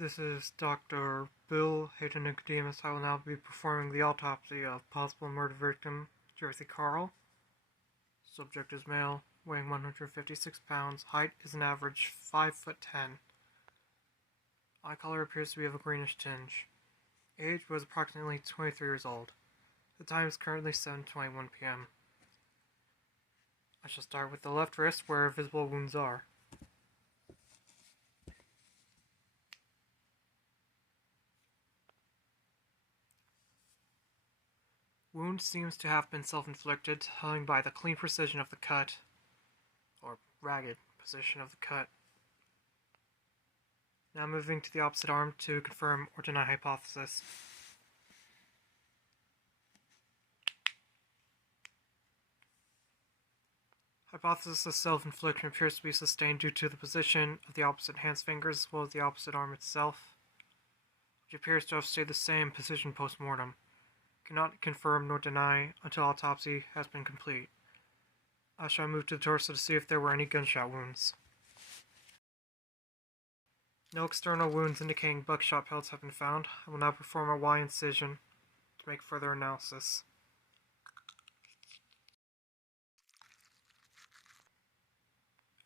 This is Dr. Nicodemus. I will now be performing the autopsy of possible murder victim, Jersey Carl. Subject is male, weighing 156 pounds. Height is an average 5'10". Eye color appears to be of a greenish tinge. Age was approximately 23 years old. The time is currently 7:21 p.m. I shall start with the left wrist where visible wounds are. Wound seems to have been self-inflicted, telling by the clean precision of the cut, or ragged position of the cut. Now moving to the opposite arm to confirm or deny hypothesis. Hypothesis of self-infliction appears to be sustained due to the position of the opposite hand's fingers as well as the opposite arm itself, which appears to have stayed the same position post-mortem. Cannot confirm nor deny until autopsy has been complete. I shall move to the torso to see if there were any gunshot wounds. No external wounds indicating buckshot pellets have been found. I will now perform a Y incision to make further analysis.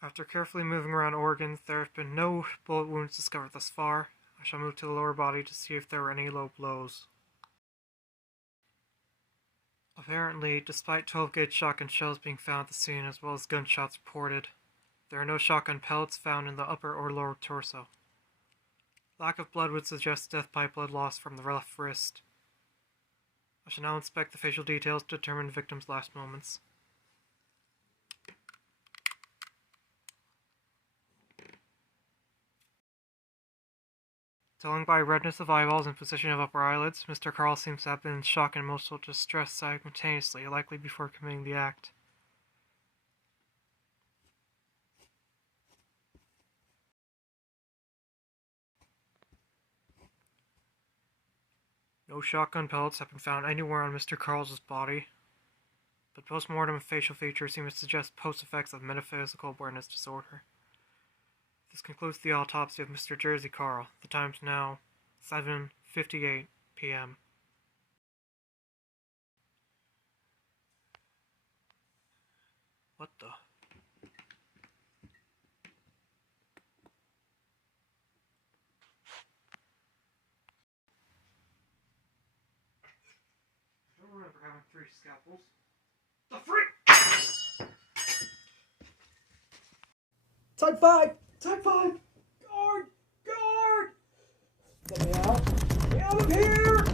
After carefully moving around organs, there have been no bullet wounds discovered thus far. I shall move to the lower body to see if there were any low blows. Apparently, despite 12-gauge shotgun shells being found at the scene as well as gunshots reported, there are no shotgun pellets found in the upper or lower torso. Lack of blood would suggest death by blood loss from the left wrist. I shall now inspect the facial details to determine the victim's last moments. Telling by redness of eyeballs and position of upper eyelids, Mr. Carl seems to have been in shock and emotional distress simultaneously, likely before committing the act. No shotgun pellets have been found anywhere on Mr. Carl's body, but post-mortem facial features seem to suggest post-effects of metaphysical awareness disorder. This concludes the autopsy of Mr. Jersey Carl. The time is now 7:58 p.m. What the? I don't remember having 3 scalpels. The freak! Type 5! Type 5! Guard! Guard! Let me out! Get out of here!